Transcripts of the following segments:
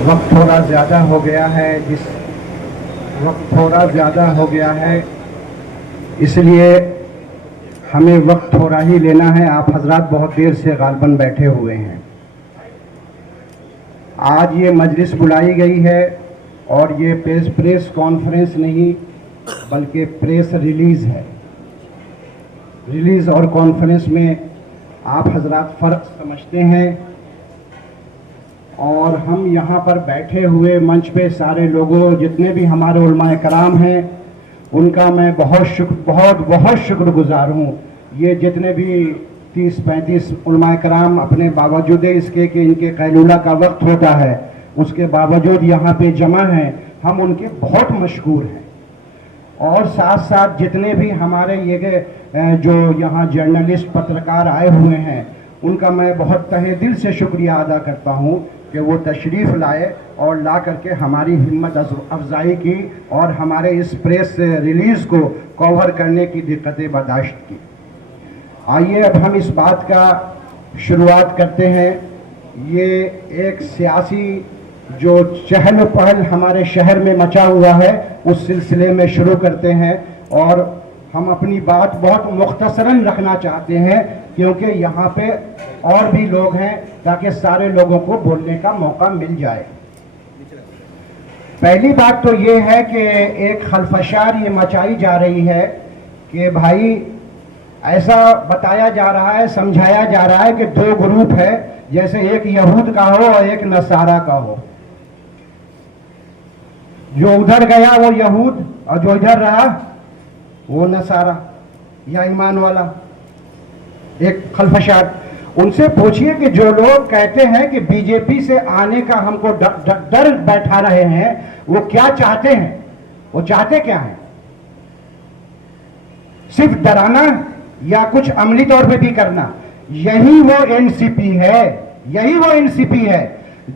वक्त थोड़ा ज़्यादा हो गया है इसलिए हमें वक्त थोड़ा ही लेना है। आप हजरात बहुत देर से गालबन बैठे हुए हैं। आज ये मजलिस बुलाई गई है और ये प्रेस कॉन्फ्रेंस नहीं बल्कि प्रेस रिलीज़ है। रिलीज़ और कॉन्फ्रेंस में आप हजरात फ़र्क समझते हैं। और हम यहाँ पर बैठे हुए मंच पे सारे लोगों, जितने भी हमारे उलमाए कराम हैं, उनका मैं बहुत शुक्रगुजार हूँ। ये जितने भी 30-35 उलमाए कराम अपने बावजूद इसके कि इनके कैलूला का वक्त होता है, उसके बावजूद यहाँ पे जमा हैं, हम उनके बहुत मशकूर हैं। और साथ साथ जितने भी हमारे ये जो यहाँ जर्नलिस्ट पत्रकार आए हुए हैं, उनका मैं बहुत तहे दिल से शुक्रिया अदा करता हूँ कि वो तशरीफ़ लाए और ला करके हमारी हिम्मत अफजाई की और हमारे इस प्रेस रिलीज़ को कवर करने की दिक्कतें बर्दाश्त की। आइए अब हम इस बात का शुरुआत करते हैं। ये एक सियासी जो चहल पहल हमारे शहर में मचा हुआ है, उस सिलसिले में शुरू करते हैं। और हम अपनी बात बहुत मुख्तसरन रखना चाहते हैं क्योंकि यहाँ पे और भी लोग हैं, ताकि सारे लोगों को बोलने का मौका मिल जाए। पहली बात तो ये है कि एक खलफशार ये मचाई जा रही है कि भाई ऐसा बताया जा रहा है, समझाया जा रहा है कि दो ग्रुप है, जैसे एक यहूद का हो और एक नसारा का हो। जो उधर गया वो यहूद और जो इधर रहा वो नसारा या ईमान वाला। एक खलफशार। उनसे पूछिए कि जो लोग कहते हैं कि बीजेपी से आने का हमको डर बैठा रहे हैं, वो क्या चाहते हैं? वो चाहते क्या हैं? सिर्फ डराना या कुछ अमली तौर पे भी करना? यही वो एनसीपी है, यही वो एनसीपी है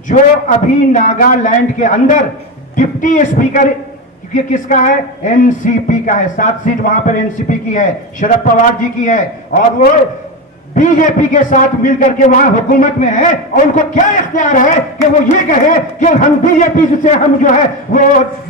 जो अभी नागालैंड के अंदर डिप्टी स्पीकर किसका है? एनसीपी का है। 7 सीट वहां पर एनसीपी की है, शरद पवार जी की है, और वो बीजेपी के साथ मिलकर के वहां हुकूमत में है। और उनको क्या इख्तियार है कि वो ये कहे कि हम बीजेपी से हम जो है वो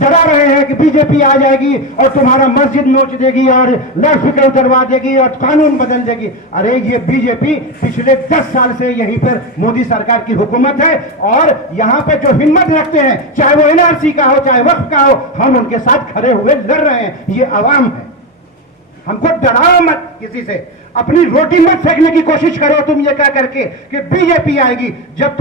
डरा रहे हैं कि बीजेपी आ जाएगी और तुम्हारा मस्जिद नोच देगी और लाउडस्पीकर उतरवा देगी और कानून बदल देगी। अरे ये बीजेपी पिछले 10 साल से यहीं पर मोदी सरकार की हुकूमत है, और यहाँ पे जो हिम्मत रखते हैं, चाहे वो एनआरसी का हो चाहे वक्फ का हो, हम उनके साथ खड़े हुए लड़ रहे हैं। ये अवाम है। हमको डराओ मत किसी से। अपनी रोटी मत फेंकने की कोशिश करो तुम ये कह करके कि बीजेपी आएगी, जब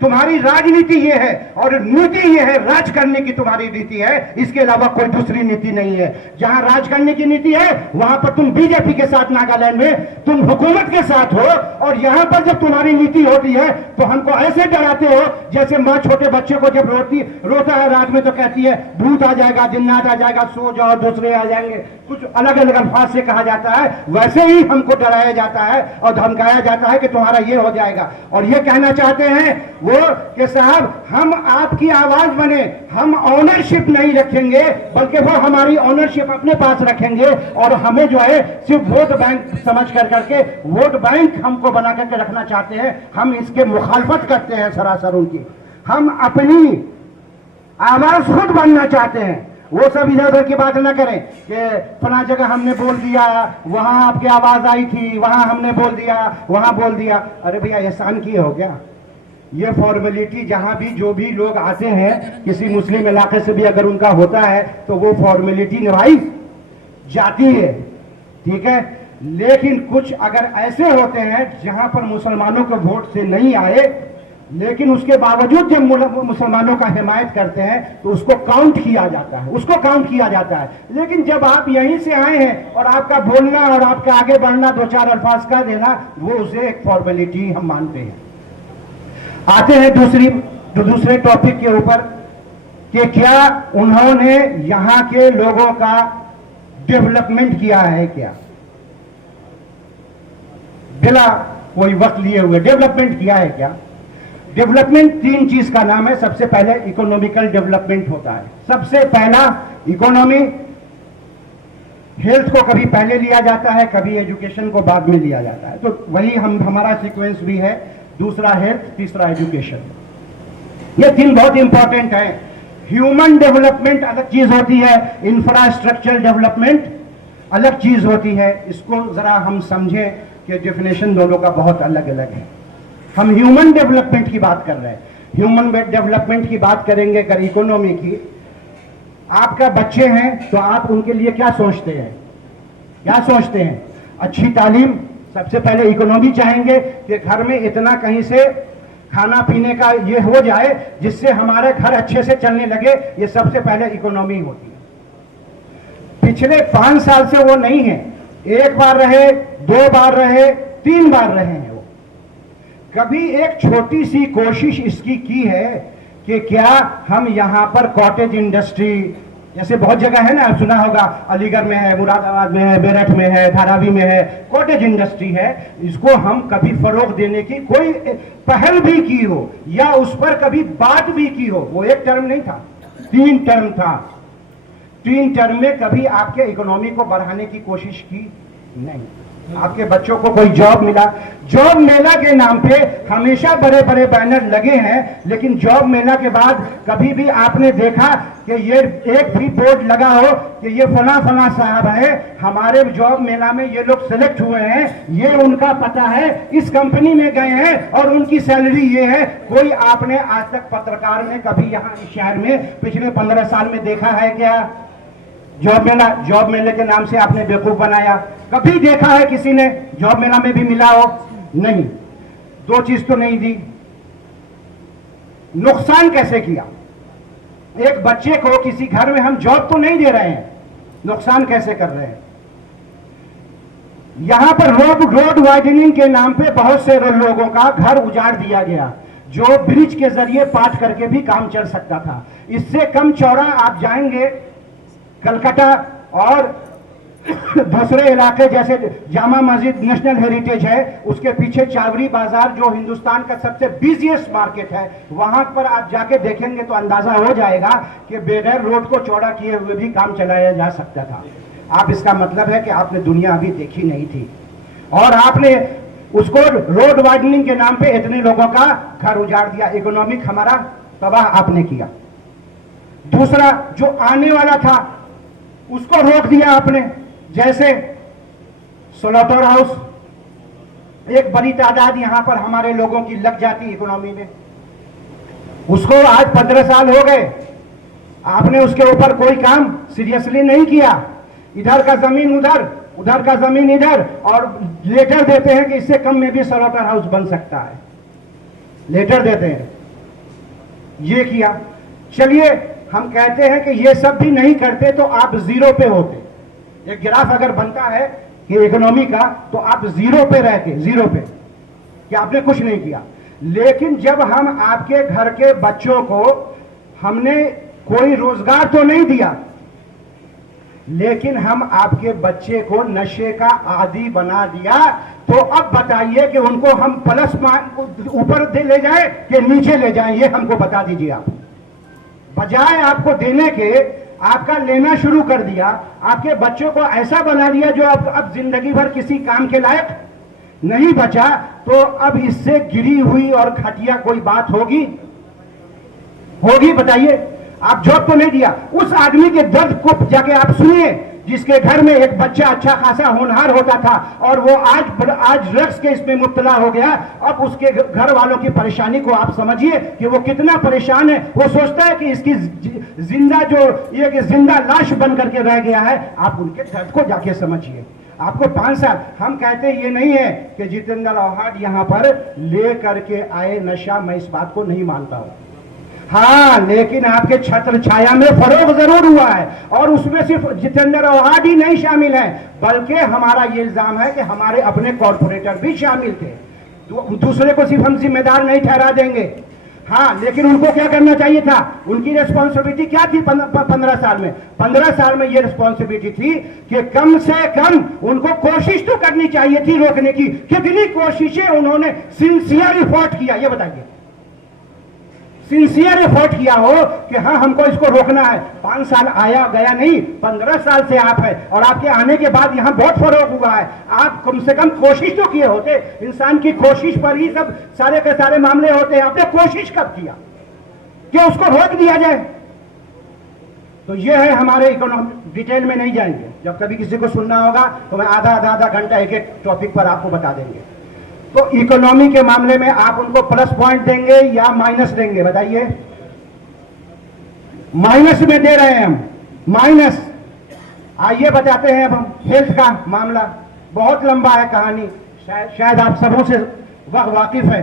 तुम्हारी राजनीति ये है और नीति ये है, राज करने की तुम्हारी नीति है, इसके अलावा कोई दूसरी नीति नहीं है। जहां राज करने की नीति है वहां पर तुम बीजेपी के साथ, नागालैंड में तुम हुकूमत के साथ हो, और यहां पर जब तुम्हारी नीति होती है तो हमको ऐसे डराते हो जैसे माँ छोटे बच्चे को जब रोता है रात में तो कहती है भूत आ जाएगा, जिन्नात आ जाएगा, सो जाओ, दूसरे आ जाएंगे, कुछ अलग अलग अल्फाज से कहा जाता है। वैसे ही हमको डराया जाता है और धमकाया जाता है कि तुम्हारा ये हो जाएगा। और ये कहना चाहते हैं वो कि साहब हम आपकी आवाज बने, हम ऑनरशिप नहीं रखेंगे बल्कि वो हमारी ऑनरशिप अपने पास रखेंगे, और हमें जो है सिर्फ वोट बैंक समझ कर करके वोट बैंक हमको बना करके रखना चाहते हैं। हम इसके मुखालफत करते हैं सरासर उनकी। हम अपनी आवाज खुद बनना चाहते हैं। वो सब इधर उधर की बात ना करें कि फला जगह हमने बोल दिया, वहां आपकी आवाज आई थी, वहां हमने बोल दिया, वहां बोल दिया। अरे भैया एहसान किए हो क्या? ये फॉर्मेलिटी जहां भी जो भी लोग आते हैं, किसी मुस्लिम इलाके से भी अगर उनका होता है तो वो फॉर्मेलिटी निभाई जाती है, ठीक है। लेकिन कुछ अगर ऐसे होते हैं जहां पर मुसलमानों के वोट से नहीं आए, लेकिन उसके बावजूद जब मुसलमानों का हिमायत करते हैं तो उसको काउंट किया जाता है, उसको काउंट किया जाता है। लेकिन जब आप यहीं से आए हैं और आपका बोलना और आपका आगे बढ़ना 2-4 अल्फाज का देना, वो उसे एक फॉर्मेलिटी हम मानते हैं। आते हैं दूसरे टॉपिक के ऊपर कि क्या उन्होंने यहाँ के लोगों का डेवलपमेंट किया है? क्या बिना कोई वक्त लिए हुए डेवलपमेंट किया है क्या? डेवलपमेंट 3 चीज का नाम है। सबसे पहले इकोनॉमिकल डेवलपमेंट होता है। सबसे पहला इकोनॉमी, हेल्थ को कभी पहले लिया जाता है, कभी एजुकेशन को बाद में लिया जाता है, तो वही हमारा सीक्वेंस भी है। दूसरा हेल्थ, तीसरा एजुकेशन। ये 3 बहुत इंपॉर्टेंट है। ह्यूमन डेवलपमेंट अलग चीज होती है, इंफ्रास्ट्रक्चर डेवलपमेंट अलग चीज होती है। इसको जरा हम समझें कि डेफिनेशन दोनों का बहुत अलग अलग है। हम ह्यूमन डेवलपमेंट की बात कर रहे हैं। ह्यूमन डेवलपमेंट की बात करेंगे अगर इकोनॉमी की, आपका बच्चे हैं तो आप उनके लिए क्या सोचते हैं? क्या सोचते हैं? अच्छी तालीम, सबसे पहले इकोनॉमी चाहेंगे कि घर में इतना कहीं से खाना पीने का ये हो जाए जिससे हमारे घर अच्छे से चलने लगे। ये सबसे पहले इकोनॉमी होती है। पिछले 5 साल से वो नहीं है। 1 बार रहे, 2 बार रहे, 3 बार रहे हैं। वो कभी एक छोटी सी कोशिश इसकी की है कि क्या हम यहां पर कॉटेज इंडस्ट्री, जैसे बहुत जगह है ना, सुना होगा, अलीगढ़ में है, मुरादाबाद में है, मेरठ में है, धारावी में है, कॉटेज इंडस्ट्री है, इसको हम कभी फरोग देने की कोई पहल भी की हो या उस पर कभी बात भी की हो? वो 1 टर्म नहीं था, 3 टर्म था। 3 टर्म में कभी आपके इकोनॉमी को बढ़ाने की कोशिश की नहीं। आपके बच्चों को कोई जॉब मिला, जॉब मेला के नाम पे हमेशा बड़े बड़े बैनर लगे हैं, लेकिन जॉब मेला के बाद कभी भी आपने देखा कि ये एक भी बोर्ड लगा हो कि ये फला फला साहब है, हमारे जॉब मेला में ये लोग सेलेक्ट हुए हैं, ये उनका पता है, इस कंपनी में गए हैं और उनकी सैलरी ये है? कोई आपने आज तक पत्रकार में कभी यहाँ इस शहर में पिछले 15 साल में देखा है क्या? जॉब मेला, जॉब मेले के नाम से आपने बेवकूफ बनाया। कभी देखा है किसी ने जॉब मेला में भी मिला हो? नहीं। 2 चीज तो नहीं दी। नुकसान कैसे किया? एक बच्चे को किसी घर में हम जॉब तो नहीं दे रहे हैं, नुकसान कैसे कर रहे हैं? यहां पर रोड वाइडनिंग के नाम पे बहुत से लोगों का घर उजाड़ दिया गया, जो ब्रिज के जरिए पाट करके भी काम चल सकता था। इससे कम चौड़ा आप जाएंगे कलकत्ता और दूसरे इलाके जैसे जामा मस्जिद नेशनल हेरिटेज है, उसके पीछे चावड़ी बाजार जो हिंदुस्तान का सबसे बिजिएस्ट मार्केट है, वहां पर आप जाके देखेंगे तो अंदाजा हो जाएगा कि बगैर रोड को चौड़ा किए हुए भी काम चलाया जा सकता था। आप, इसका मतलब है कि आपने दुनिया अभी देखी नहीं थी और आपने उसको रोड वाइडनिंग के नाम पे इतने लोगों का घर उजाड़ दिया। इकोनॉमिक हमारा तबाह आपने किया। दूसरा, जो आने वाला था उसको रोक दिया आपने। जैसे स्लॉटर हाउस, एक बड़ी तादाद यहां पर हमारे लोगों की लग जाती इकोनॉमी में, उसको आज 15 साल हो गए, आपने उसके ऊपर कोई काम सीरियसली नहीं किया। इधर का जमीन उधर, उधर का जमीन इधर, और लेटर देते हैं कि इससे कम में भी स्लॉटर हाउस बन सकता है, लेटर देते हैं। ये किया। चलिए हम कहते हैं कि ये सब भी नहीं करते तो आप जीरो पे होते। एक ग्राफ अगर बनता है कि इकोनॉमी का, तो आप जीरो पे रहते, जीरो पे, कि आपने कुछ नहीं किया। लेकिन जब हम आपके घर के बच्चों को, हमने कोई रोजगार तो नहीं दिया, लेकिन हम आपके बच्चे को नशे का आदी बना दिया, तो अब बताइए कि उनको हम प्लस ऊपर ले जाए कि नीचे ले जाएं? ये हमको बता दीजिए आप। बजाय आपको देने के, आपका लेना शुरू कर दिया, आपके बच्चों को ऐसा बना दिया जो अब जिंदगी भर किसी काम के लायक नहीं बचा। तो अब इससे गिरी हुई और घटिया कोई बात होगी? होगी? बताइए। आप जॉब तो नहीं दिया। उस आदमी के दर्द को जाके आप सुनिए, जिसके घर में एक बच्चा अच्छा खासा होनहार होता था और वो आज ड्रग्स के इसमें मुब्तला हो गया। अब उसके घर वालों की परेशानी को आप समझिए कि वो कितना परेशान है। वो सोचता है कि इसकी जिंदा, जो ये कि जिंदा लाश बन करके रह गया है। आप उनके दर्द को जाके समझिए। आपको 5 साल, हम कहते ये नहीं है कि जितेंद्र औहाड यहां पर ले करके आए नशा, मैं इस बात को नहीं मानता हूं। हाँ, लेकिन आपके छत्र छाया में फरोग जरूर हुआ है, और उसमें सिर्फ जितेंद्र औहाड ही नहीं शामिल है, बल्कि हमारा ये इल्जाम है कि हमारे अपने कॉर्पोरेटर भी शामिल थे। दूसरे को सिर्फ हम जिम्मेदार नहीं ठहरा देंगे। हाँ, लेकिन उनको क्या करना चाहिए था? उनकी रिस्पॉन्सिबिलिटी क्या थी 15 साल में? 15 साल में ये रिस्पॉन्सिबिलिटी थी कि कम से कम उनको कोशिश तो करनी चाहिए थी रोकने की। कितनी कोशिशें उन्होंने सिंसियर एफर्ट किया, ये बताइए। सिंसियर एफर्ट किया हो कि हाँ हमको इसको रोकना है। 5 साल आया गया नहीं, 15 साल से आप है, और आपके आने के बाद यहाँ बहुत फर्क हुआ है। आप कम से कम कोशिश तो किए होते। इंसान की कोशिश पर ही सब सारे के सारे मामले होते हैं। आपने कोशिश कब किया? कि उसको रोक दिया जाए। तो ये है हमारे इकोनॉमी। डिटेल में नहीं जाएंगे, जब कभी किसी को सुनना होगा तो मैं आधा घंटा एक एक टॉपिक पर आपको बता देंगे। तो इकोनॉमी के मामले में आप उनको प्लस पॉइंट देंगे या माइनस देंगे, बताइए। माइनस में दे रहे हैं हम, माइनस। आइए बताते हैं अब हम हेल्थ का मामला। बहुत लंबा है कहानी, शायद आप सबों से वाकिफ है।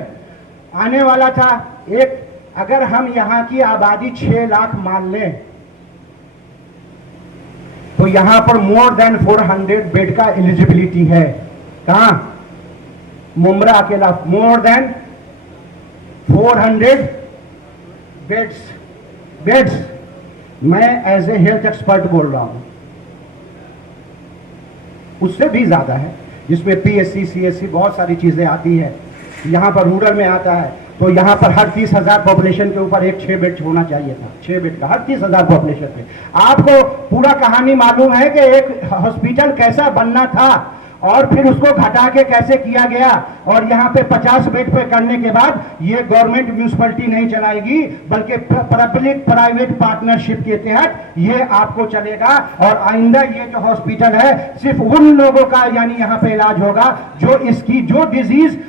आने वाला था एक, अगर हम यहां की आबादी 6 लाख मान लें तो यहां पर मोर देन 400 बेड का एलिजिबिलिटी है। कहां? मुमरा अकेला मोर देन 400 बेड्स। मैं एज ए हेल्थ एक्सपर्ट बोल रहा हूं, उससे भी ज्यादा है, जिसमें पीएससी सीएससी बहुत सारी चीजें आती है। यहां पर रूरल में आता है तो यहां पर हर 30,000 पॉपुलेशन के ऊपर एक 6 बेड होना चाहिए था। 6 बेड का हर 30,000 पॉपुलेशन पे। आपको पूरा कहानी मालूम है कि एक हॉस्पिटल कैसा बनना था और फिर उसको घटा के कैसे किया गया, और यहाँ पे 50 बेड पे करने के बाद ये गवर्नमेंट म्यूनिसिपैलिटी नहीं चलाएगी, बल्कि पब्लिक प्राइवेट पार्टनरशिप के तहत ये आपको चलेगा। और आइंदा ये जो हॉस्पिटल है सिर्फ उन लोगों का यानी यहाँ पे इलाज होगा जो इसकी जो डिजीज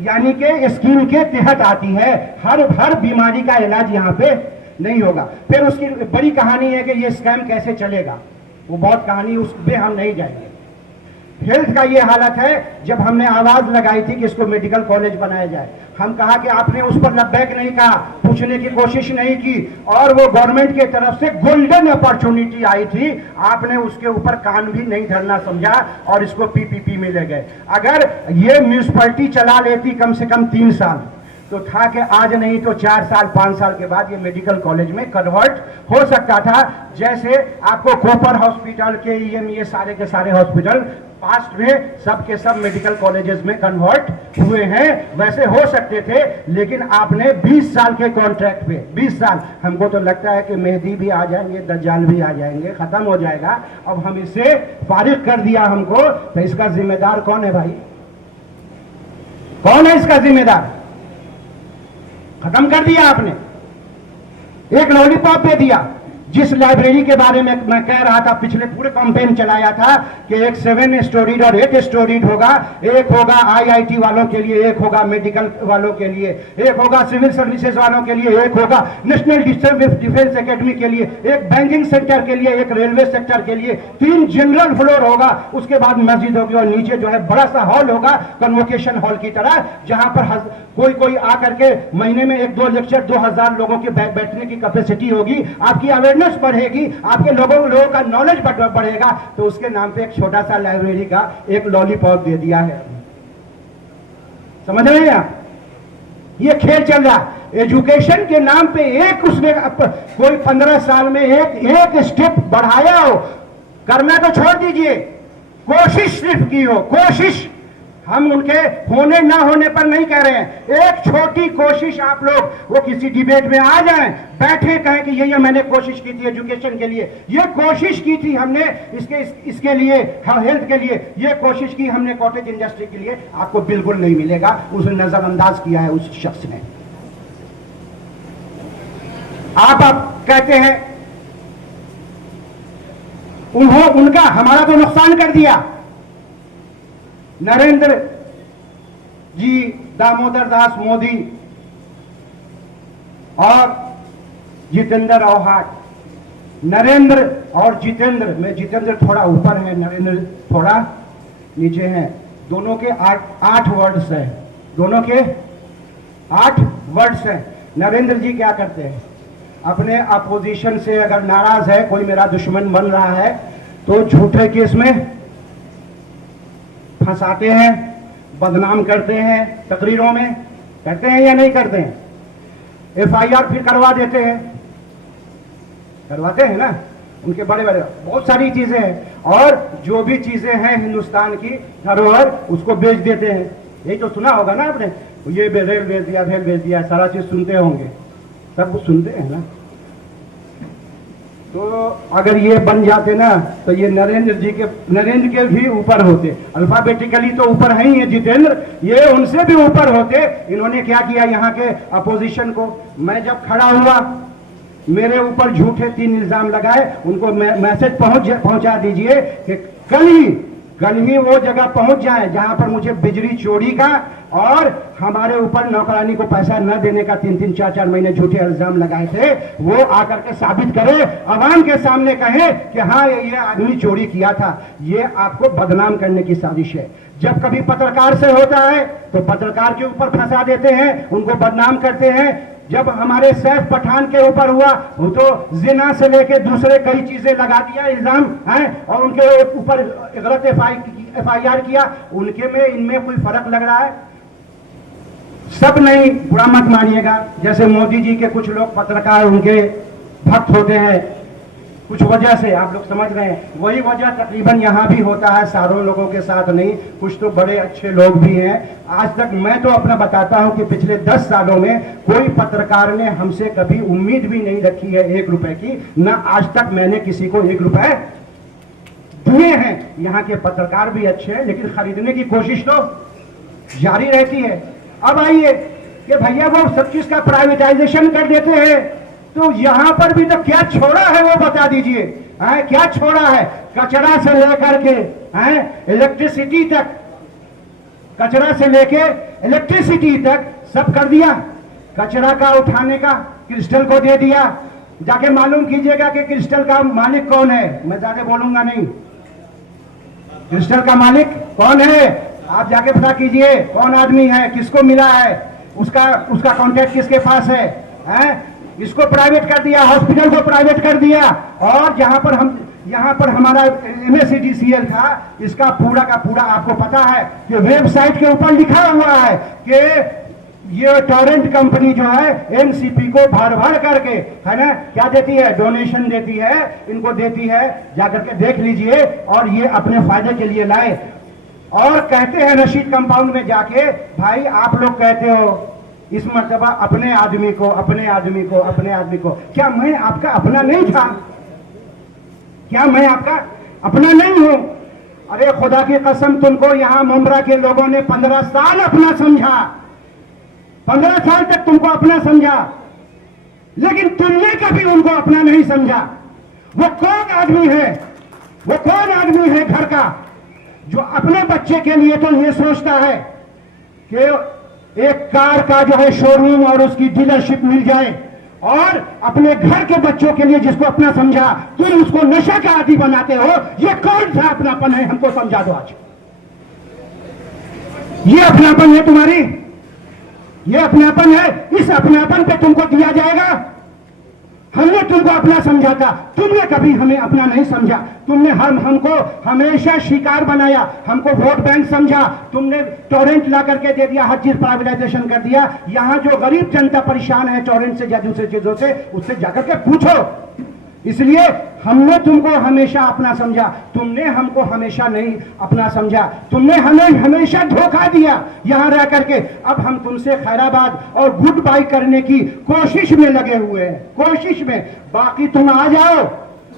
यानी कि स्कीम के तहत आती है। हर बीमारी का इलाज यहाँ पे नहीं होगा। फिर उसकी बड़ी कहानी है कि ये स्कैम कैसे चलेगा, वो बहुत कहानी, उसमें हम नहीं जाएंगे। हेल्थ का ये हालत है, जब हमने आवाज लगाई थी कि इसको मेडिकल कॉलेज बनाया जाए, हम कहा कि आपने उस पर लब्बैक नहीं कहा, पूछने की कोशिश नहीं की, और वो गवर्नमेंट की तरफ से गोल्डन अपॉर्चुनिटी आई थी, आपने उसके ऊपर कान भी नहीं धरना समझा और इसको पीपीपी में ले गए। अगर ये म्यूनिसिपैलिटी चला लेती कम से कम 3 साल, तो था कि आज नहीं तो 4 साल 5 साल के बाद ये मेडिकल कॉलेज में कन्वर्ट हो सकता था। जैसे आपको कोपर हॉस्पिटल के ये सारे के सारे हॉस्पिटल पास्ट में सब के सब मेडिकल कॉलेजेस में कन्वर्ट हुए हैं, वैसे हो सकते थे। लेकिन आपने 20 साल के कॉन्ट्रैक्ट पे 20 साल, हमको तो लगता है कि मेहदी भी आ जाएंगे, दज्जाल भी आ जाएंगे, खत्म हो जाएगा। अब हम इससे फारिग कर दिया हमको, तो इसका जिम्मेदार कौन है भाई? कौन है इसका जिम्मेदार? खत्म कर दिया आपने, एक लॉलीपॉप दे दिया। जिस लाइब्रेरी के बारे में मैं कह रहा था, पिछले पूरे कैंपेन चलाया था कि एक 7 स्टोरीड और 8 स्टोरीड होगा, एक होगा आईआईटी वालों के लिए, एक होगा मेडिकल वालों के लिए, एक होगा सिविल सर्विसेज वालों के लिए, एक होगा नेशनल डिफेंस एकेडमी के लिए, एक बैंकिंग सेक्टर के लिए, एक रेलवे सेक्टर के लिए, 3 जनरल फ्लोर होगा, उसके बाद मस्जिद होगी और नीचे जो है बड़ा सा हॉल होगा, कन्वोकेशन हॉल की तरह, जहां पर कोई आकर के महीने में 1-2 लेक्चर 2000 लोगों के बैठने की कैपेसिटी होगी, आपकी अवेयरनेस बढ़ेगी, आपके लोगों का नॉलेज बढ़ेगा। तो उसके नाम पे एक छोटा सा लाइब्रेरी का एक लॉलीपॉप दे दिया है। समझ रहे हैं आप? ये खेल चल रहा। एजुकेशन के नाम पे एक उसने कोई 15 साल में एक स्टेप बढ़ाया हो, करना तो छोड़ दीजिए, कोशिश सिर्फ की हो, कोशिश। हम उनके होने ना होने पर नहीं कह रहे हैं, एक छोटी कोशिश आप लोग वो किसी डिबेट में आ जाएं, बैठे कहें कि ये मैंने कोशिश की थी एजुकेशन के लिए, ये कोशिश की थी हमने इसके लिए, हेल्थ के लिए, ये कोशिश की हमने कॉटेज इंडस्ट्री के लिए, आपको बिल्कुल नहीं मिलेगा। उसने नजरअंदाज किया है उस शख्स ने। आप कहते हैं उनका हमारा तो नुकसान कर दिया। नरेंद्र जी, दामोदर दास मोदी और जितेंद्र आव्हाड, नरेंद्र और जितेंद्र में जितेंद्र थोड़ा ऊपर है, नरेंद्र थोड़ा नीचे है। दोनों के 8 वर्ड्स हैं, दोनों के 8 वर्ड्स हैं। नरेंद्र जी क्या करते हैं? अपने अपोजिशन से अगर नाराज है, कोई मेरा दुश्मन बन रहा है, तो झूठे केस में फंसाते हैं, बदनाम करते हैं, तकरीरों में करते हैं या नहीं करते हैं? एफआईआर फिर करवा देते हैं, करवाते हैं ना, उनके बड़े बहुत सारी चीजें हैं, और जो भी चीजें हैं हिंदुस्तान की धरोहर उसको बेच देते हैं। यही तो सुना होगा ना आपने, ये रेल बेच दिया, भेल बेच दिया, सारा चीज सुनते होंगे, सब कुछ सुनते हैं ना। तो अगर ये बन जाते ना तो ये नरेंद्र के भी ऊपर होते, अल्फाबेटिकली तो ऊपर है ही है जितेंद्र, ये उनसे भी ऊपर होते। इन्होंने क्या किया यहाँ के अपोजिशन को, मैं जब खड़ा हुआ मेरे ऊपर झूठे 3 इल्जाम लगाए, उनको मैसेज पहुंचा दीजिए कि कल ही वो जगह पहुंच जाए जहां पर मुझे बिजली चोरी का और हमारे ऊपर नौकरानी को पैसा न देने का 3-3, 4-4 महीने झूठे इल्जाम लगाए थे, वो आकर के साबित करे, आवाम के सामने कहे कि हाँ ये आदमी चोरी किया था। ये आपको बदनाम करने की साजिश है। जब कभी पत्रकार से होता है तो पत्रकार के ऊपर फंसा देते हैं, उनको बदनाम करते हैं। जब हमारे सैफ पठान के ऊपर हुआ वो तो जिना से लेके दूसरे कई चीजें लगा दिया इल्जाम है और उनके ऊपर गलत FIR किया, उनके में इनमें कोई फर्क लग रहा है? सब नहीं, बुरा मत मानिएगा। जैसे मोदी जी के कुछ लोग पत्रकार उनके भक्त होते हैं कुछ वजह से, आप लोग समझ रहे हैं, वही वजह तकरीबन यहाँ भी होता है, सारों लोगों के साथ नहीं, कुछ तो बड़े अच्छे लोग भी हैं। आज तक मैं तो अपना बताता हूं कि पिछले 10 सालों में कोई पत्रकार ने हमसे कभी उम्मीद भी नहीं रखी है 1 रुपए की, ना आज तक मैंने किसी को 1 रुपए दिए हैं। यहाँ के पत्रकार भी अच्छे हैं, लेकिन खरीदने की कोशिश तो जारी रहती है। अब आइए कि भैया वो सब चीज का प्राइवेटाइजेशन कर देते हैं, तो यहां पर भी तो क्या छोड़ा है वो बता दीजिए। क्या छोड़ा है? कचरा से लेकर के इलेक्ट्रिसिटी तक, कचरा से लेके इलेक्ट्रिसिटी तक सब कर दिया। कचरा का उठाने का क्रिस्टल को दे दिया। जाके मालूम कीजिएगा कि क्रिस्टल का मालिक कौन है। मैं ज्यादा बोलूंगा नहीं, क्रिस्टल का मालिक कौन है आप जाके पता कीजिए, कौन आदमी है, किसको मिला है, उसका कॉन्टैक्ट किसके पास है? इसको प्राइवेट कर दिया, हॉस्पिटल को प्राइवेट कर दिया, और यहाँ पर हमारा MSEDCL था, इसका पूरा का पूरा आपको पता है कि वेबसाइट के ऊपर लिखा हुआ है कि ये टोरेंट कंपनी जो है NCP को भर करके, है ना, क्या देती है, डोनेशन देती है, इनको देती है, जाकर के देख लीजिए, और ये अपने फायदे के लिए लाए। और कहते हैं रशीद कंपाउंड में जाके, भाई आप लोग कहते हो इस मर्तबा अपने आदमी को, क्या मैं आपका अपना नहीं था? क्या मैं आपका अपना नहीं हूं? अरे खुदा की कसम, तुमको यहां मुमरा के लोगों ने 15 साल अपना समझा, 15 साल तक तुमको अपना समझा, लेकिन तुमने कभी उनको अपना नहीं समझा। वो कौन आदमी है, वो कौन आदमी है घर का जो अपने बच्चे के लिए तो ये सोचता है कि एक कार का जो है शोरूम और उसकी डीलरशिप मिल जाए, और अपने घर के बच्चों के लिए जिसको अपना समझा तुम उसको नशा का आदी बनाते हो। ये कौन सा अपनापन है? हमको समझा दो आज। ये अपनापन है तुम्हारी? ये अपनापन है? इस अपनापन पे तुमको दिया जाएगा? हमने तुमको अपना समझा था, तुमने कभी हमें अपना नहीं समझा। तुमने हमको हमेशा शिकार बनाया, हमको वोट बैंक समझा। तुमने टोरेंट ला करके दे दिया, हर चीज प्राइवेटाइजेशन कर दिया। यहां जो गरीब जनता परेशान है टोरेंट से या दूसरी चीजों से, उससे जाकर के पूछो। इसलिए हमने तुमको हमेशा अपना समझा, तुमने हमको हमेशा नहीं अपना समझा। तुमने हमें हमेशा धोखा दिया यहां रह करके। अब हम तुमसे खैराबाद और गुड बाय करने की कोशिश में लगे हुए हैं, कोशिश में। बाकी तुम आ जाओ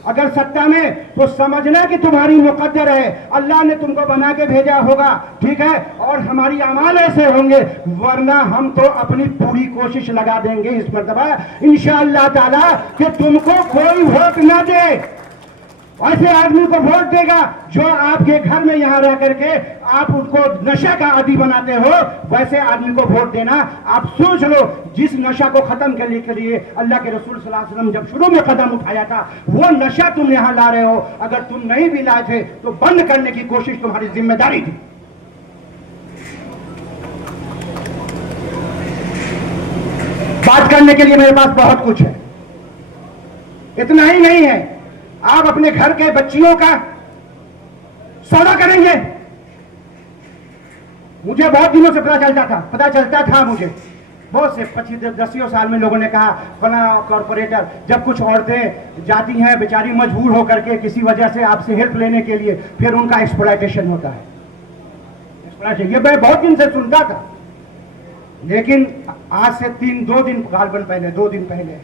अगर सत्ता में, तो समझना कि तुम्हारी मुकद्दर है, अल्लाह ने तुमको बना के भेजा होगा, ठीक है, और हमारी अमाल ऐसे होंगे, वरना हम तो अपनी पूरी कोशिश लगा देंगे इस मर्तबा इंशाअल्लाह ताला कि तुमको कोई वोट ना दे। ऐसे आदमी को वोट देगा जो आपके घर में यहां रह करके आप उनको नशा का आदी बनाते हो, वैसे आदमी को वोट देना। आप सोच लो, जिस नशा को खत्म करने के लिए अल्लाह के रसूल सल्लल्लाहु अलैहि वसल्लम जब शुरू में कदम उठाया था, वो नशा तुम यहां ला रहे हो। अगर तुम नहीं भी लाए थे तो बंद करने की कोशिश तुम्हारी जिम्मेदारी थी। बात करने के लिए मेरे पास बहुत कुछ है, इतना ही नहीं है। आप अपने घर के बच्चियों का सौदा करेंगे। मुझे बहुत दिनों से पता चलता था मुझे बहुत से 25-10 साल में लोगों ने कहा फला कॉर्पोरेटर, जब कुछ औरतें जाती हैं बेचारी मजबूर होकर के किसी वजह से आपसे हेल्प लेने के लिए, फिर उनका एक्सप्लॉयटेशन होता है। ये मैं बहुत दिन से सुनता था, लेकिन आज से 2 दिन पहले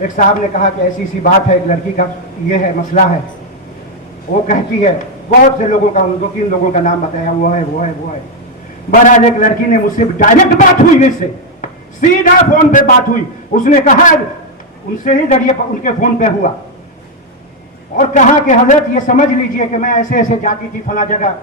एक साहब ने कहा कि ऐसी सी बात है, एक लड़की का ये है मसला है। वो कहती है, बहुत से लोगों का, 2-3 लोगों का नाम बताया, वो है वो है वो है। बहरहाल एक लड़की ने मुझसे डायरेक्ट बात हुई, इससे सीधा फोन पे बात हुई। उसने कहा, उनसे ही जरिए उनके फोन पे हुआ और कहा कि हजरत ये समझ लीजिए कि मैं ऐसे ऐसे जाती थी फला जगह,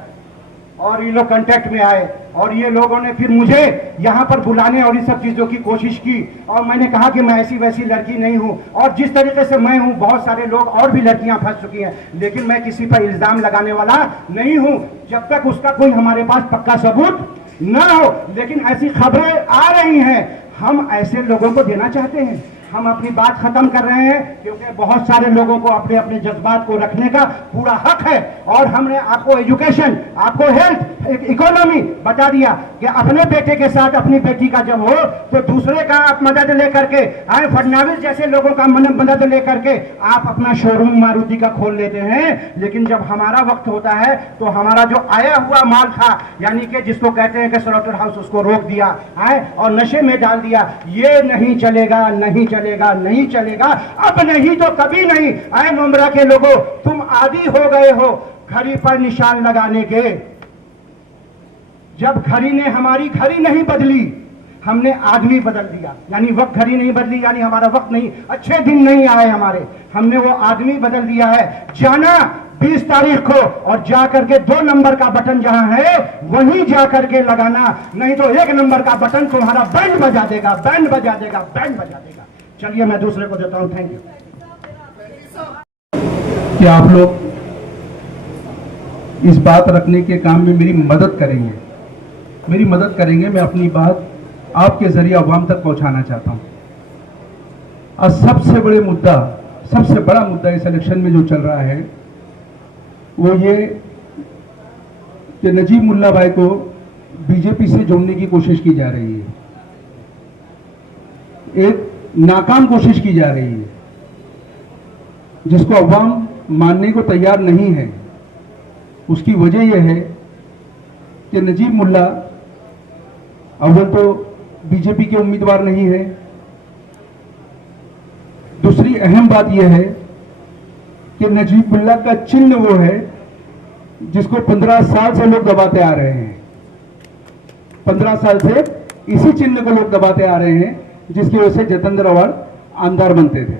और ये लोग कांटेक्ट में आए और ये लोगों ने फिर मुझे यहाँ पर बुलाने और इन सब चीज़ों की कोशिश की। और मैंने कहा कि मैं ऐसी वैसी लड़की नहीं हूँ, और जिस तरीके से मैं हूँ बहुत सारे लोग और भी लड़कियाँ फंस चुकी हैं, लेकिन मैं किसी पर इल्ज़ाम लगाने वाला नहीं हूँ जब तक उसका कोई हमारे पास पक्का सबूत न हो। लेकिन ऐसी खबरें आ रही हैं, हम ऐसे लोगों को देना चाहते हैं। हम अपनी बात खत्म कर रहे हैं क्योंकि बहुत सारे लोगों को अपने अपने जज्बात को रखने का पूरा हक है। और हमने आपको एजुकेशन, आपको हेल्थ, इकोनॉमी बता दिया कि अपने बेटे के साथ अपनी बेटी का जब हो तो दूसरे का आप मदद लेकर के आए, फडणवीस जैसे लोगों का मदद लेकर के आप अपना शोरूम मारुति का खोल लेते हैं। लेकिन जब हमारा वक्त होता है तो हमारा जो आया हुआ माल था, यानी कि जिसको कहते हैं कि स्लॉटर हाउस, उसको रोक दिया आए और नशे में डाल दिया। ये नहीं चलेगा, नहीं चलेगा, नहीं चलेगा, अब नहीं तो कभी नहीं। आए मुमरा के लोगों, तुम आदी हो गए हो घड़ी पर निशान लगाने के। जब घड़ी ने हमारी घड़ी नहीं बदली, हमने आदमी बदल दिया। यानी वक्त घड़ी नहीं बदली, यानी हमारा वक्त नहीं, अच्छे दिन नहीं आए हमारे, हमने वो आदमी बदल दिया है। जाना 20 तारीख को और जा करके 2 नंबर का बटन जहां है वहीं जा करके लगाना, नहीं तो 1 नंबर का बटन तुम्हारा बैंड बजा देगा, बैंड बजा देगा, बैंड बजा देगा। चलिए मैं दूसरे को देता हूं। Thank you. कि आप लोग इस बात रखने के काम में मेरी मदद करेंगे, मेरी मदद करेंगे। मैं अपनी बात आपके जरिए अवाम तक पहुंचाना चाहता हूं। और सबसे बड़ा मुद्दा इस इलेक्शन में जो चल रहा है वो ये कि नजीब मुल्ला भाई को बीजेपी से जोड़ने की कोशिश की जा रही है, एक नाकाम कोशिश की जा रही है जिसको अवाम मानने को तैयार नहीं है। उसकी वजह यह है कि नजीब मुल्ला अव्वल तो बीजेपी के उम्मीदवार नहीं है, दूसरी अहम बात यह है कि नजीब मुल्ला का चिन्ह वो है जिसको 15 साल से लोग दबाते आ रहे हैं। 15 साल से इसी चिन्ह को लोग दबाते आ रहे हैं जिसकी वजह से जितेंद्र अवार्ड आमदार बनते थे।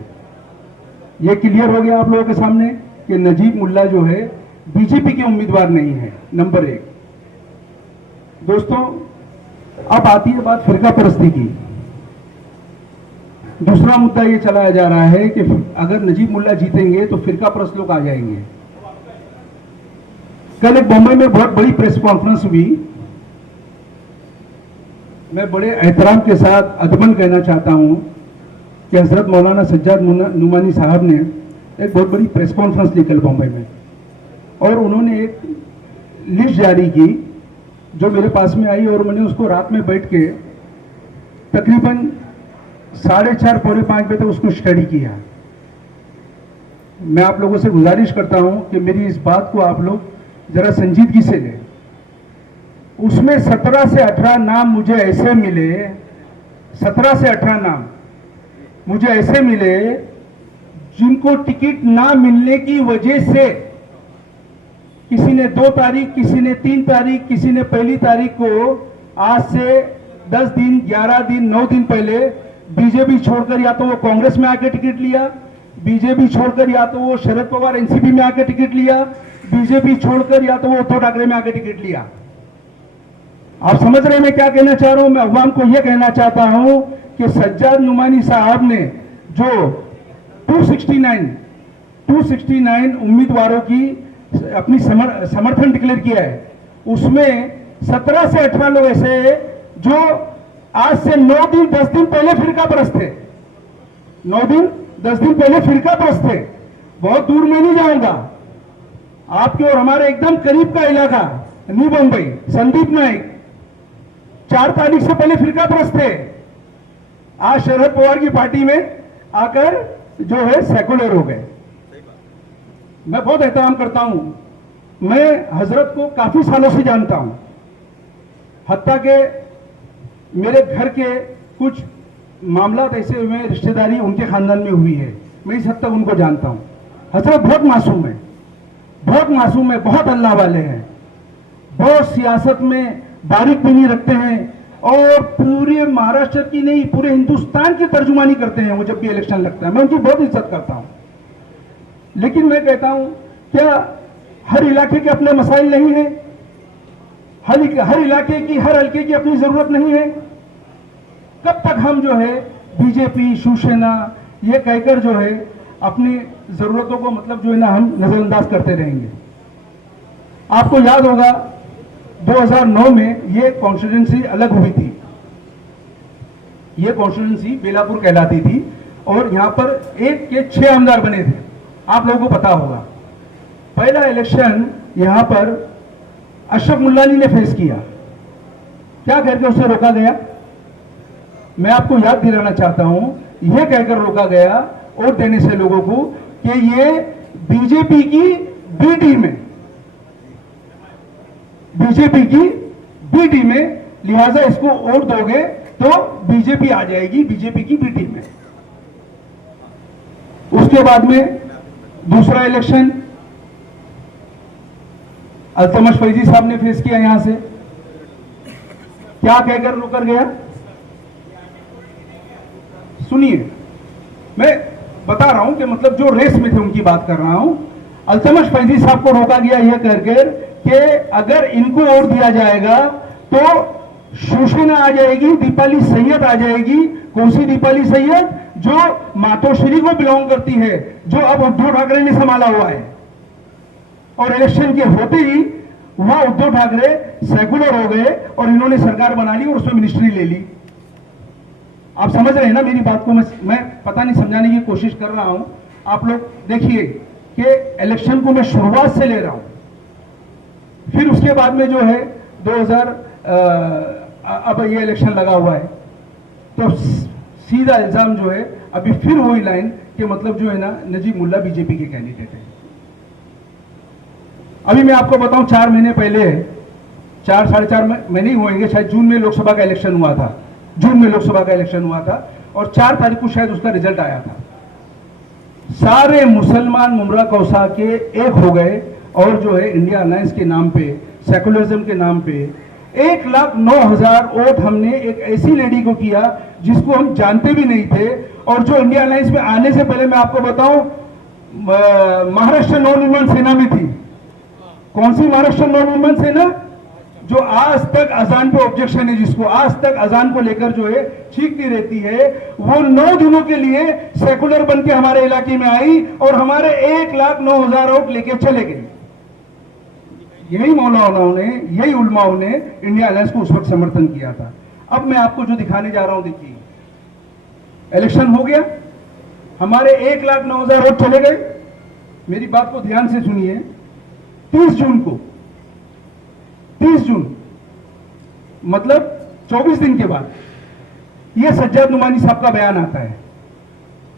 यह क्लियर हो गया आप लोगों के सामने कि नजीब मुल्ला जो है बीजेपी के उम्मीदवार नहीं है, नंबर 1। दोस्तों, अब आती है बात फिरका परस्ती की। दूसरा मुद्दा ये चलाया जा रहा है कि अगर नजीब मुल्ला जीतेंगे तो फिरका परस्त लोग आ जाएंगे। कल एक बम्बई में बहुत बड़ी प्रेस कॉन्फ्रेंस हुई। मैं बड़े एहतराम के साथ अदबन कहना चाहता हूं कि हजरत मौलाना सज्जाद नुमानी साहब ने एक बहुत बड़ी प्रेस कॉन्फ्रेंस ली कल बम्बई में, और उन्होंने एक लिस्ट जारी की जो मेरे पास में आई, और मैंने उसको रात में बैठ के तकरीबन 4:30 पौने 5 बजे तक उसको स्टडी किया। मैं आप लोगों से गुजारिश करता हूं कि मेरी इस बात को आप लोग जरा संजीदगी से लें। उसमें 17 से 18 नाम मुझे ऐसे मिले, 17 से 18 नाम मुझे ऐसे मिले जिनको टिकट ना मिलने की वजह से किसी ने 2 तारीख, किसी ने 3 तारीख, किसी ने 1 तारीख को, आज से 10 दिन, 11 दिन, 9 दिन पहले बीजेपी छोड़कर या तो वो कांग्रेस में आके टिकट लिया, बीजेपी छोड़कर या तो वो शरद पवार एनसीपी में आके टिकट लिया, बीजेपी छोड़कर या तो वो उद्धव ठाकरे में आके टिकट लिया। आप समझ रहे हैं मैं क्या कहना चाह रहा हूं? मैं अवाम को यह कहना चाहता हूं कि सज्जाद नुमानी साहब ने जो 269 उम्मीदवारों की अपनी समर्थन डिक्लेयर किया है, उसमें 17 से 18 लोग ऐसे हैं जो आज से 9 दिन 10 दिन पहले फिरका परस्त थे। 9 दिन 10 दिन पहले फिरका परस्त थे। बहुत दूर में नहीं जाऊंगा, आपके और हमारे एकदम करीब का इलाका न्यू मुंबई, संदीप नाइक 4 तारीख से पहले फिरका परस्त थे। आज शरद पवार की पार्टी में आकर जो है सेकुलर हो गए। मैं बहुत एहतराम करता हूं, मैं हजरत को काफी सालों से जानता हूं, हत्ता के मेरे घर के कुछ मामला ऐसे हुए हैं, रिश्तेदारी उनके खानदान में हुई है, मैं इस हद तक उनको जानता हूं। हजरत बहुत मासूम है, बहुत मासूम है, बहुत अल्लाह वाले हैं, बहुत सियासत में बारीक भी नहीं रखते हैं, और पूरे महाराष्ट्र की नहीं पूरे हिंदुस्तान की तर्जुमानी करते हैं वो जब भी इलेक्शन लगता है। मैं उनकी बहुत इज्जत करता हूं, लेकिन मैं कहता हूं क्या हर इलाके के अपने मसाइल नहीं है? हर इलाके की, हर हल्के की अपनी जरूरत नहीं है? कब तक हम जो है बीजेपी, शिवसेना ये कहकर जो है अपनी जरूरतों को मतलब जो है ना हम नजरअंदाज करते रहेंगे? आपको याद होगा 2009 में ये कॉन्स्टिट्यूंसी अलग हुई थी, ये कॉन्स्टिट्यूंसी बेलापुर कहलाती थी, और यहां पर 1 के 6 आमदार बने थे। आप लोगों को पता होगा पहला इलेक्शन यहां पर अशरफ मुल्लानी ने फेस किया, क्या करके उसे रोका गया? मैं आपको याद दिलाना चाहता हूं, यह कहकर रोका गया वोट देने से लोगों को कि ये बीजेपी की बी टीम है, बीजेपी की बी टीम है, लिहाजा इसको वोट दोगे तो बीजेपी आ जाएगी, बीजेपी की बी टीम है। उसके बाद में दूसरा इलेक्शन अल्तमश फैजी साहब ने फेस किया, यहां से क्या कहकर रोका गया? सुनिए, मैं बता रहा हूं कि मतलब जो रेस में थे उनकी बात कर रहा हूं। अल्तमश फैजी साहब को रोका गया यह कहकर कि अगर इनको वोट दिया जाएगा तो शिवसेना आ जाएगी, दीपाली सैयद आ जाएगी। कौन सी दीपाली सैयद? जो मातोश्री को बिलोंग करती है, जो अब उद्धव ठाकरे ने संभाला हुआ है। और इलेक्शन के होते ही वह उद्धव ठाकरे सेकुलर हो गए और इन्होंने सरकार बना ली और उसमें मिनिस्ट्री ले ली। आप समझ रहे हैं ना मेरी बात को? मैं पता नहीं समझाने की कोशिश कर रहा हूं। आप लोग देखिए कि इलेक्शन को मैं शुरुआत से ले रहा हूं, फिर उसके बाद में जो है 2000 अब ये इलेक्शन लगा हुआ है, तो सीधा इल्जाम जो है अभी फिर वही लाइन कि मतलब जो है ना नजीब मुल्ला बीजेपी के कैंडिडेट है। अभी मैं आपको बताऊं 4 महीने पहले, 4 साढ़े 4 महीने ही होंगे शायद, जून में लोकसभा का इलेक्शन हुआ था, जून में लोकसभा का इलेक्शन हुआ था और 4 तारीख को शायद उसका रिजल्ट आया था। सारे मुसलमान मुमरा कौसा के एक हो गए और जो है इंडिया अलायंस के नाम पे, सेकुलरिज्म के नाम पे 1,09,000 वोट हमने एक ऐसी लेडी को किया जिसको हम जानते भी नहीं थे, और जो इंडिया अलायंस में आने से पहले मैं आपको बताऊं महाराष्ट्र नवनिर्माण सेना में थी। कौन सी महाराष्ट्र नवनिर्माण सेना? जो आज तक अजान पे ऑब्जेक्शन है, जिसको आज तक अजान को लेकर जो है चीखती रहती है, वो 9 दिनों के लिए सेकुलर बन के हमारे इलाके में आई और हमारे 1,09,000 वोट लेके चले गए। यही मौलानाओं ने, यही उलमाओं ने इंडिया अलायंस को उस वक्त समर्थन किया था। अब मैं आपको जो दिखाने जा रहा हूं, देखिए इलेक्शन हो गया, हमारे 1,09,000 वोट चले गए। मेरी बात को ध्यान से सुनिए। 30 जून को, 30 जून मतलब 24 दिन के बाद यह सज्जाद नुमानी साहब का बयान आता है।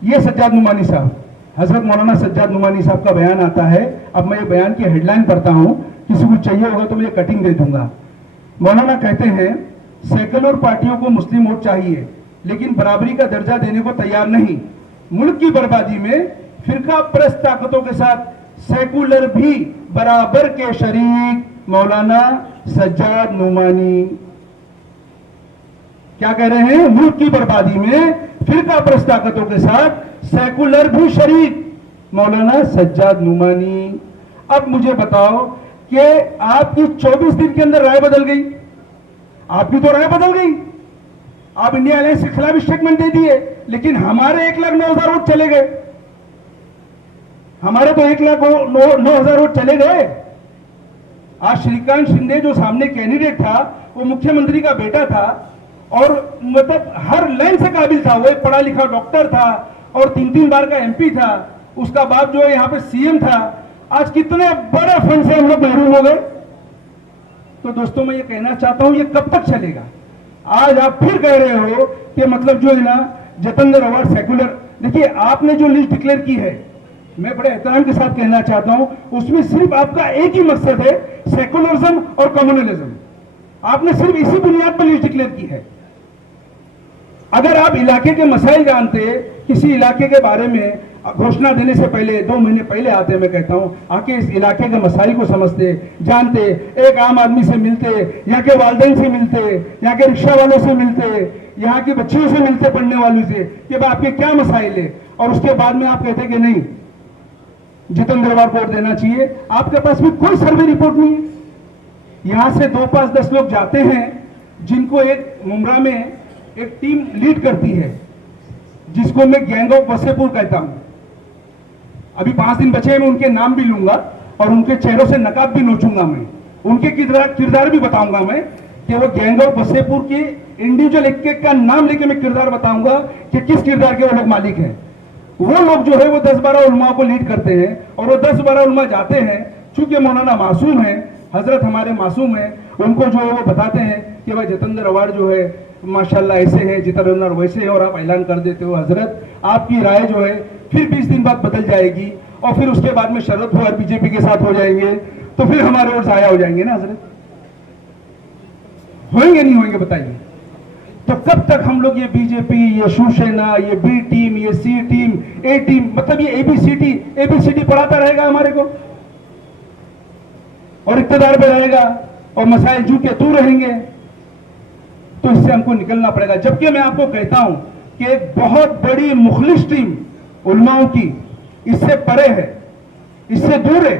यह सज्जाद नुमानी साहब, हजरत मौलाना सज्जाद नुमानी साहब का बयान आता है। अब मैं ये बयान की हेडलाइन पढ़ता हूं, किसी को चाहिए होगा तो मैं कटिंग दे दूंगा। मौलाना कहते हैं सेकुलर पार्टियों को मुस्लिम वोट चाहिए लेकिन बराबरी का दर्जा देने को तैयार नहीं। मुल्क की बर्बादी में फिरका परस्त ताकतों के साथ सेकुलर भी बराबर के शरीक। मौलाना सज्जाद नुमानी क्या कह रहे हैं? मुल्क की बर्बादी में फिरका परस्त ताकतों के साथ सेकुलर भी शरीक। मौलाना सज्जाद नुमानी। अब मुझे बताओ कि आपकी 24 दिन के अंदर राय बदल गई। आपकी तो राय बदल गई, आप इंडिया अलायंस के खिलाफ स्टेटमेंट दे दिए, लेकिन हमारे 1,09,000 वोट चले गए। हमारे तो 1,09,000 वोट चले गए। आज श्रीकांत शिंदे जो सामने कैंडिडेट था वो मुख्यमंत्री का बेटा था और मतलब हर लाइन से काबिल था। वो एक पढ़ा लिखा डॉक्टर था और 3-3 बार का एमपी था। उसका बाप जो है यहाँ पे सीएम था। आज कितने बड़े फंड से हम लोग महरूम हो गए। तो दोस्तों मैं ये कहना चाहता हूं, ये कब तक चलेगा? आज आप फिर कह रहे हो कि मतलब जो है ना जतेंद्र अवार्ड सेकुलर। देखिए आपने जो लिस्ट डिक्लेयर की है, मैं बड़े एहतराम के साथ कहना चाहता हूं, उसमें सिर्फ आपका एक ही मकसद है, सेकुलरिज्म और कम्युनलिज्म। आपने सिर्फ इसी बुनियाद पर लिस्ट डिक्लेयर की है। अगर आप इलाके के मसाइल जानते, किसी इलाके के बारे में घोषणा देने से पहले 2 महीने पहले आते, मैं कहता हूं आके इस इलाके के मसाइल को समझते, जानते, एक आम आदमी से मिलते, यहाँ के वालिदैन से मिलते, यहाँ के रिक्शा वालों से मिलते, यहाँ के बच्चियों से मिलते, पढ़ने वालों से कि आपके क्या मसाइल है, और उसके बाद में आप कहते कि नहीं जितेंद्र अवार्ड को वोट देना चाहिए। आपके पास भी कोई सर्वे रिपोर्ट नहीं है। यहां से 2, 5, 10 लोग जाते हैं जिनको एक मुमरा में एक टीम लीड करती है, जिसको मैं गैंग ऑफ वसेपुर कहता हूं। अभी 5 दिन बचे हैं, मैं उनके नाम भी लूंगा और उनके चेहरों से नकाब भी नोचूंगा, मैं उनके किरदार भी बताऊंगा मैं कि वो गैंग ऑफ वसेपुर के इंडिविजुअल एक का नाम लेके मैं किरदार बताऊंगा कि किस किरदार के वो लोग मालिक हैं। वो लोग जो है वो 10-12 उलमा को लीड करते हैं और वो 10-12 उलमा जाते हैं, चूंकि मौलाना मासूम है, हजरत हमारे मासूम है, उनको जो है वो बताते हैं कि भाई जितेंद्र अवार्ड जो है माशाल्लाह ऐसे है, जितेंद्र वैसे है, और आप ऐलान कर देते हो हजरत आपकी राय जो है फिर 20 दिन बाद बदल जाएगी और फिर उसके बाद में शरद पवार बीजेपी के साथ हो जाएंगे, तो फिर हमारे वोट जाया हो जाएंगे ना हजरत। होंगे नहीं होंगे बताइए। तो कब तक हम लोग ये बीजेपी, ये शिवसेना, ये बी टीम, ये सी टीम, ए टीम, मतलब ये एबीसीडी पढ़ाता रहेगा हमारे को और इक्तदार पे रहेगा और मसाइल जू के तू रहेंगे, तो इससे हमको निकलना पड़ेगा। जबकि मैं आपको कहता हूं कि एक बहुत बड़ी मुखलिस टीम उलमाओं की इससे परे है, इससे दूर है।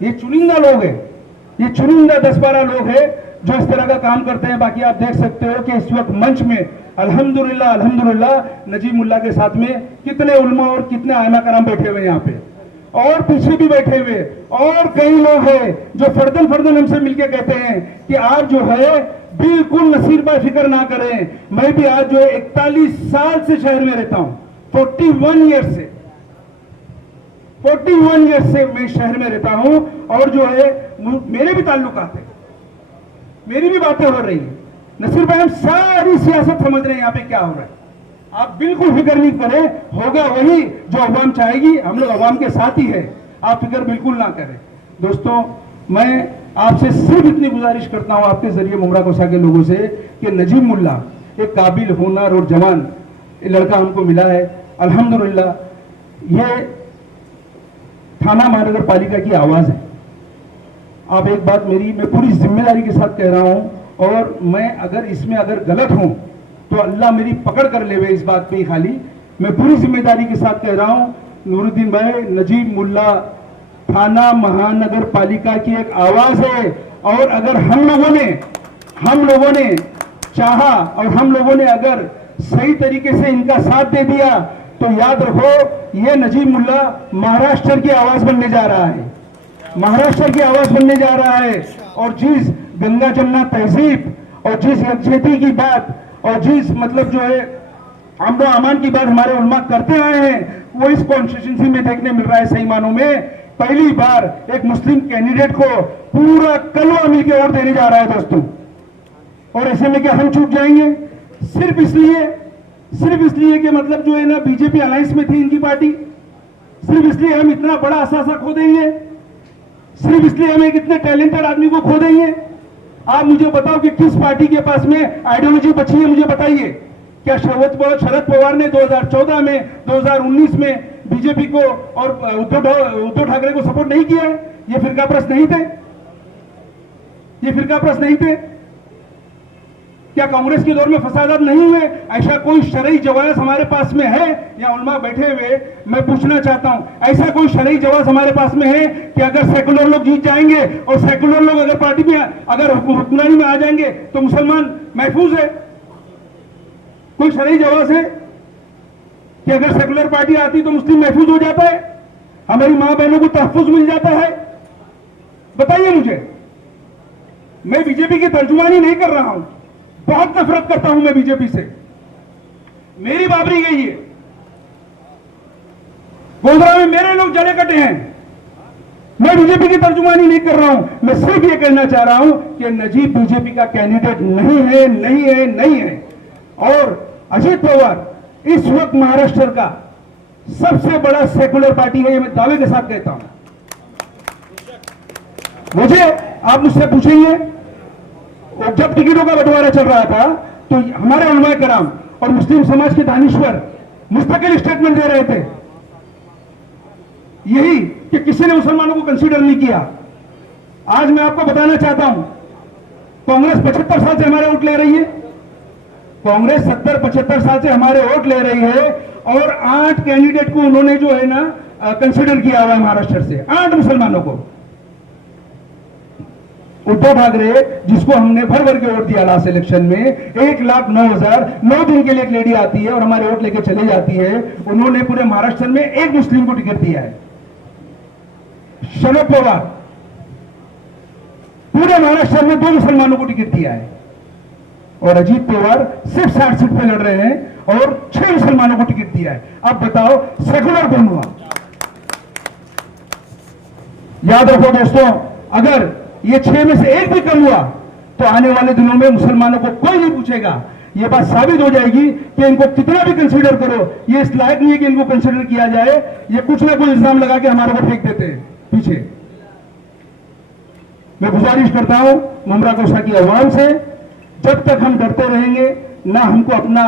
ये चुनिंदा लोग हैं, ये चुनिंदा 10-12 लोग हैं जो इस तरह का काम करते हैं। बाकी आप देख सकते हो कि इस वक्त मंच में अल्हम्दुलिल्लाह नजीब मुल्ला के साथ में कितने उलमा और कितने आइमा कराम बैठे हुए यहाँ पे, और पीछे भी बैठे हुए और कई लोग हैं जो फर्दन हमसे मिलके कहते हैं कि आप जो है बिल्कुल नसीर पर फिक्र ना करें। मैं भी आज जो है 41 साल से शहर में रहता हूं, 41 ईयर से मैं शहर में रहता हूं, और जो है मेरे भी ताल्लुकात है, मेरी भी बातें हो रही है। नसीर भाई हम सारी सियासत समझ रहे हैं यहाँ पे क्या हो रहा है। आप बिल्कुल फिक्र नहीं करें, होगा वही जो अवाम चाहेगी, हम लोग अवाम के साथ ही है, आप फिक्र बिल्कुल ना करें। दोस्तों मैं आपसे सिर्फ इतनी गुजारिश करता हूं आपके जरिए मुमरा कोसा के लोगों से कि नजीब मुल्ला एक काबिल, होनहार और जवान लड़का हमको मिला है अल्हम्दुलिल्लाह। ये थाना महानगर पालिका की आवाज है। आप एक बात मेरी मैं पूरी जिम्मेदारी के साथ कह रहा हूं, और मैं अगर इसमें अगर गलत हूं तो अल्लाह मेरी पकड़ कर लेवे इस बात पे। खाली मैं पूरी जिम्मेदारी के साथ कह रहा हूं, नूरुद्दीन भाई नजीब मुल्ला थाना महानगर पालिका की एक आवाज है, और अगर हम लोगों ने चाहा और हम लोगों ने अगर सही तरीके से इनका साथ दे दिया तो याद रखो ये नजीब मुल्ला महाराष्ट्र की आवाज बनने जा रहा है, महाराष्ट्र की आवाज बनने जा रहा है। और जिस गंगा जमुना तहजीब और जिस यकजहती की बात और जिस मतलब जो है अमन अमान की बात हमारे उलमा करते आए हैं, वो इस कॉन्स्टिट्यूंसी में देखने मिल रहा है। सही मानों में पहली बार एक मुस्लिम कैंडिडेट को पूरा कलवा मिल के वोट देने जा रहा है दोस्तों। और ऐसे में क्या हम चूक जाएंगे सिर्फ इसलिए कि मतलब जो है ना बीजेपी अलायंस में थी इनकी पार्टी, सिर्फ इसलिए हम इतना बड़ा असासा खो देंगे, सिर्फ इसलिए हम एक इतने टैलेंटेड आदमी को खो देंगे। आप मुझे बताओ कि किस पार्टी के पास में आइडियोलॉजी बची है, मुझे बताइए। क्या शरद पवार ने 2014 में 2019 में बीजेपी को और उद्धव ठाकरे को सपोर्ट नहीं किया है? ये फिरका प्रश्न नहीं थे? क्या कांग्रेस के दौर में फसादात नहीं हुए? ऐसा कोई शरई जवाब हमारे पास में है? या उलमा बैठे हुए मैं पूछना चाहता हूं, ऐसा कोई शरई जवाब हमारे पास में है कि अगर सेकुलर लोग जीत जाएंगे और सेकुलर लोग अगर पार्टी में अगर हुक्मरानी में आ जाएंगे तो मुसलमान महफूज है? कोई शरई जवाब है कि अगर सेकुलर पार्टी आती तो मुस्लिम महफूज हो जाता है, हमारी मां बहनों को तहफ्फुज मिल जाता है? बताइए मुझे। मैं बीजेपी की तर्जुमानी नहीं कर रहा हूं, बहुत नफरत करता हूं मैं बीजेपी से, मेरी बाबरी गई है, गोधरा में मेरे लोग जड़े कटे हैं। मैं बीजेपी की तर्जुमानी नहीं कर रहा हूं, मैं सिर्फ ये कहना चाह रहा हूं कि नजीब बीजेपी का कैंडिडेट नहीं है। और अजीत पवार इस वक्त महाराष्ट्र का सबसे बड़ा सेकुलर पार्टी है, ये मैं दावे के साथ कहता हूं। मुझे आप मुझसे पूछेंगे जब टिकटों का बंटवारा चल रहा था तो हमारे उलमा कराम और मुस्लिम समाज के दानिश्वर मुस्तकिल स्टेटमेंट दे रहे थे, यही कि किसी ने मुसलमानों को कंसीडर नहीं किया। आज मैं आपको बताना चाहता हूं, कांग्रेस 75 साल से हमारे वोट ले रही है, कांग्रेस 70-75 साल से हमारे वोट ले रही है, और 8 कैंडिडेट को उन्होंने जो है ना कंसीडर किया हुआ है महाराष्ट्र से, 8 मुसलमानों को। उद्धव ठाकरे, जिसको हमने भर भर के वोट दिया लास्ट इलेक्शन में, 1,09,000, 9 दिन के लिए एक लेडी आती है और हमारे वोट लेके चली जाती है, उन्होंने पूरे महाराष्ट्र में एक मुस्लिम को टिकट दिया है। शरद पवार पूरे महाराष्ट्र में 2 मुसलमानों को टिकट दिया है, और अजीत पवार सिर्फ 60 सीट पे लड़ रहे हैं और 6 मुसलमानों को टिकट दिया है। अब बताओ सेकुलर कौन हुआ? याद रखो दोस्तों, अगर ये 6 में से एक भी कम हुआ तो आने वाले दिनों में मुसलमानों को कोई नहीं पूछेगा। ये बात साबित हो जाएगी कि इनको कितना भी कंसीडर करो, ये इस लायक नहीं है कि इनको कंसीडर किया जाए। ये कुछ ना कुछ इल्जाम लगा के हमारे को फेंक देते हैं पीछे। मैं गुजारिश करता हूं मुमरा कोसा की आवाम से, जब तक हम डरते रहेंगे, ना हमको अपना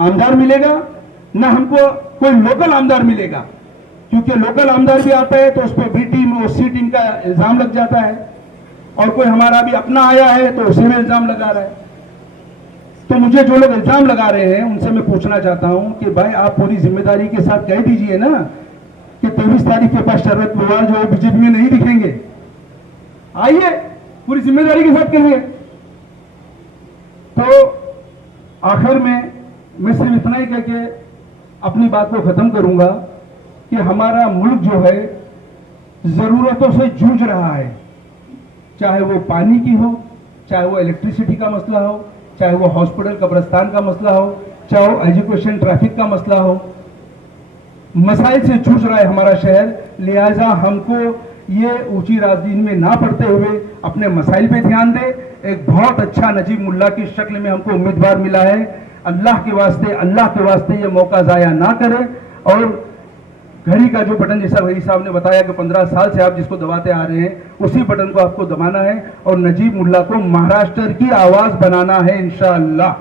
आमदार मिलेगा, ना हमको कोई लोकल आमदार मिलेगा, क्योंकि लोकल आमदार भी आता है तो उस पर बी टीम और सी टीम का इल्जाम लग जाता है, और कोई हमारा भी अपना आया है तो उसी में इल्जाम लगा रहा है। तो मुझे जो लोग इल्जाम लगा रहे हैं उनसे मैं पूछना चाहता हूं कि भाई आप पूरी जिम्मेदारी के साथ कह दीजिए ना कि 23 तारीख के पास शरद पवार जो है बीजेपी में नहीं दिखेंगे। आइए पूरी जिम्मेदारी के साथ कहिए। तो आखिर में मैं सिर्फ इतना ही कह के अपनी बात को खत्म करूंगा कि हमारा मुल्क जो है जरूरतों से जूझ रहा है, चाहे वो पानी की हो, चाहे वो इलेक्ट्रिसिटी का मसला हो, चाहे वो हॉस्पिटल कब्रिस्तान का मसला हो, चाहे वो एजुकेशन ट्रैफिक का मसला हो। मसाइल से जूझ रहा है हमारा शहर, लिहाजा हमको ये ऊंची राजनीति में ना पड़ते हुए अपने मसाइल पे ध्यान दे। एक बहुत अच्छा नजीब मुल्ला की शक्ल में हमको उम्मीदवार मिला है। अल्लाह के वास्ते ये मौका जाया ना करे, और घड़ी का जो बटन जैसा वही साहब ने बताया कि 15 साल से आप जिसको दबाते आ रहे हैं, उसी बटन को आपको दबाना है और नजीब मुल्ला को महाराष्ट्र की आवाज बनाना है इंशाअल्लाह।